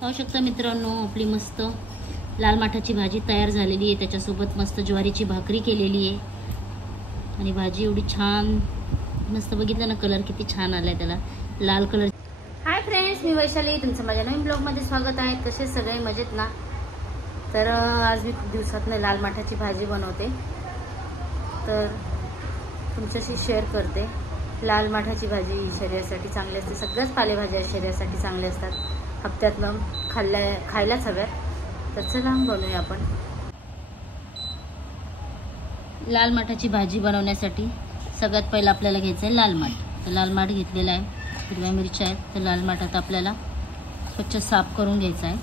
पाहू शकता मित्रांनो, आपली मस्त लाल माठाची भाजी तयार झालेली आहे। त्याच्यासोबत मस्त ज्वारीची भाकरी केलेली आहे आणि भाजी एवढी छान मस्त, बघितलं ना कलर किती छान आलाय त्याला, लाल कलर। हाय फ्रेंड्स, मी वैशाली, तुमचं माझ्या नवीन ब्लॉगमध्ये स्वागत आहे। कसे सगळे मजेत ना? तर आज मी खूप दिवसातनं लाल माठाची भाजी बनवते, तर तुमच्याशी शेअर करते। लाल माठाची भाजी शरीरासाठी चांगली असते, सगळ्याच पालेभाज्या शरीरासाठी चांगल्या असतात, हप्त्यातनं खायलाच हव्यात। तर चला बनवूया आपण। लाल माठाची भाजी बनवण्यासाठी सगळ्यात पहिलं आपल्याला घ्यायचं आहे लाल माठ। तर लाल माठ घेतलेला आहे, हिरव्या मिरच्या आहेत। तर लाल माठात आपल्याला स्वच्छ साफ करून घ्यायचं आहे।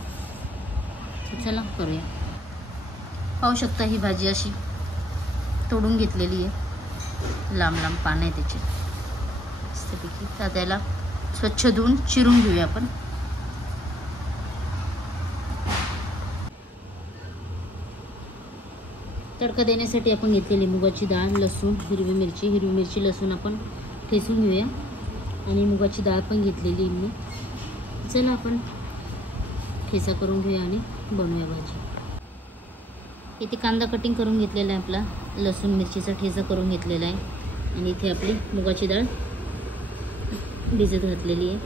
तर चला करूया। पाहू शकता ही भाजी अशी तोडून घेतलेली आहे, लांब लांब पानं आहे त्याची मस्तपैकी। तर त्याला स्वच्छ धुवून चिरून घेऊया आपण। तडका देण्यासाठी आपण घेतलेली मुगाची डाळ, लसूण, हिरवी मिरची लसूण आपण ठेचून घेऊया आणि मुगाची डाळ पण घेतलेली मी। चला आपण ठेचा करून घेऊया आणि बनवूया भाजी। इथे कांदा कटिंग करून घेतलेला आहे, आपला लसूण मिरचीचा ठेचा करून घेतलेला आहे आणि इथे आपली मुगाची डाळ भिजत घातलेली आहे।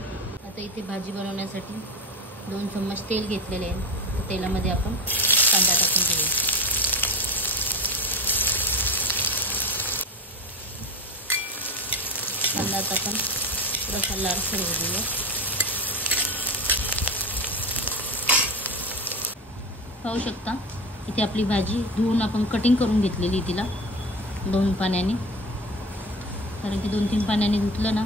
आता इथे भाजी बनवण्यासाठी 2 चम्मच तेल घेतलेले आहे। तर तेलामध्ये आपण कांदा टाकून घेऊया। कांदा आता आपण थोडासा लालसर होऊ देऊया। पाहू शकता इथे आपली भाजी धुवून आपण कटिंग करून घेतलेली, तिला 2 पाण्याने, कारण की 2-3 पाण्याने धुतलं ना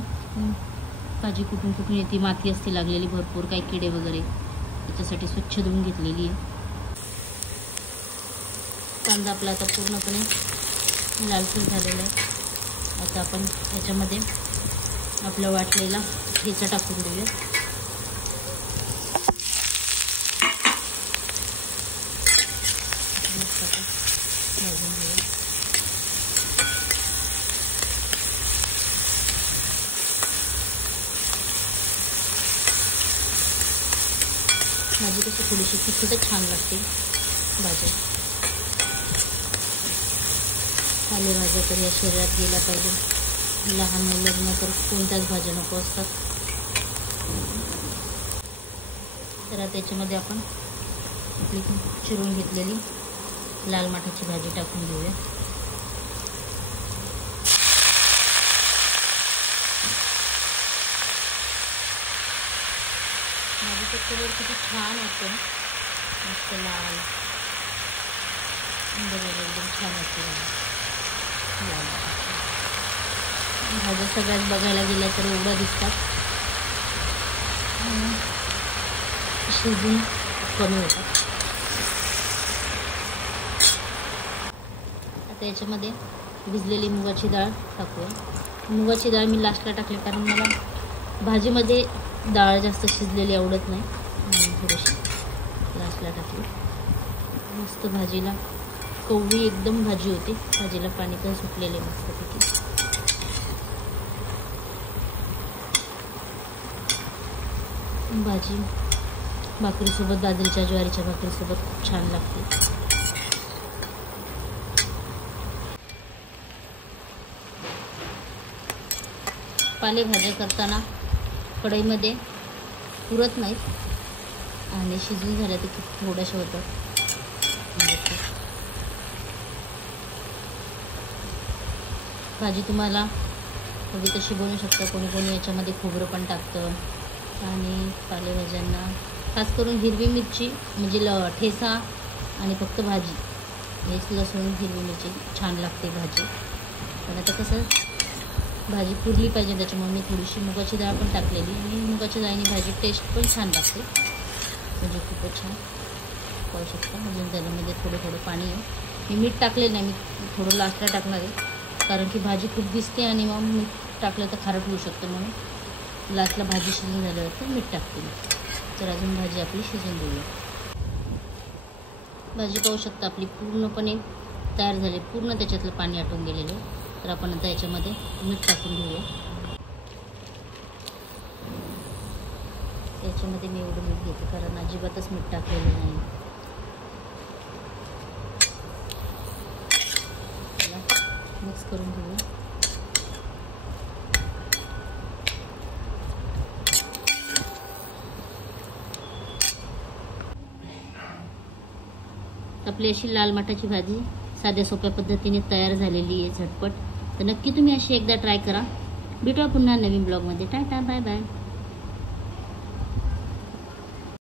भाजी कुठून कुठून येते, माती असते लागलेली भरपूर, काही किडे वगैरे, त्याच्यासाठी स्वच्छ धुवून घेतलेली आहे। कांदा आपला आता पूर्णपणे लालसर झालेला आहे। आता आपण याच्यामध्ये आपला वाटलेला ठेचा टाकून देऊया। भाजी कशी थोडीशी तिखटच छान लागते भाजी। पालेभाज्या तर या शरीरात गेल्या पाहिजे, लहान मुलांना तर कोणत्याच भाज्या नको असतात। तर त्याच्यामध्ये आपण आपली चिरून घेतलेली लाल माठाची भाजी टाकून घेऊया। भाजीचा कलर किती छान होतो, मस्त लाल, एकदम छान असते भाज्या। सगळ्यात बघायला गेल्या तर एवढ्या दिसतात, शिजून कमी होतात। आता याच्यामध्ये भिजलेली मुगाची डाळ टाकूया। मुगाची डाळ मी लास्टला टाकली, कारण मला भाजीमध्ये डाळ जास्त शिजलेली आवडत नाही, म्हणून थोडीशी लास्टला टाकली। मस्त भाजीला कवळी एकदम भाजी होते, भाजीला पाणी पण सुटलेले मस्तपैकी। भाजी भाकरीसोबत, बाजरीच्या ज्वारीच्या भाकरीसोबत खूप छान लागते। पालेभाज्या करताना कढईमध्ये पुरत नाहीत आणि शिजून झाल्या तर खूप थोड्याशा होतात। भाजी तुम्हाला हवी तशी बनवू शकता, कोणी कोणी याच्यामध्ये खोबरं पण टाकतं। आणि पालेभाज्यांना खास करून हिरवी मिरची म्हणजे ठेचा आणि फक्त भाजी, हेच लसूण हिरवी मिरची छान लागते भाजी। पण आता कसं भाजी पुरली पाहिजे, त्याच्यामुळे मी थोडीशी मुगाची डाळ पण टाकलेली आणि मुगाच्या डाळीने भाजी टेस्ट पण छान लागते, म्हणजे खूपच छान। पाहू शकता अजून त्यामध्ये थोडं पाणी आहे। मी मीठ टाकले नाही, मी थोडं लास्टला टाकणार आहे, कारण की भाजी खूप दिसते आणि मग मीठ टाकलं तर खारट होऊ शकतं, म्हणून लास्टला भाजी शिजून झाल्यावर मीठ टाकते मी। तर अजून भाजी आपली शिजून देऊया। भाजी पाहू शकता आपली पूर्णपणे तयार झाली, पूर्ण त्याच्यातलं पाणी आटून गेलेलं आहे। तर आपण आता याच्यामध्ये मीठ टाकून घेऊया। याच्यामध्ये मी एवढं मीठ घेते, कारण अजिबातच मीठ टाकलेलं नाही. मिक्स करून घेऊ. आपली अशी लाल माठाची भाजी साध्या सोप्या पद्धतीने तयार झालेली आहे, झटपट. तर नक्की तुम्ही अशी एकदा ट्राय करा. भेटूया पुन्हा नवीन ब्लॉगमध्ये. Tata, bye bye.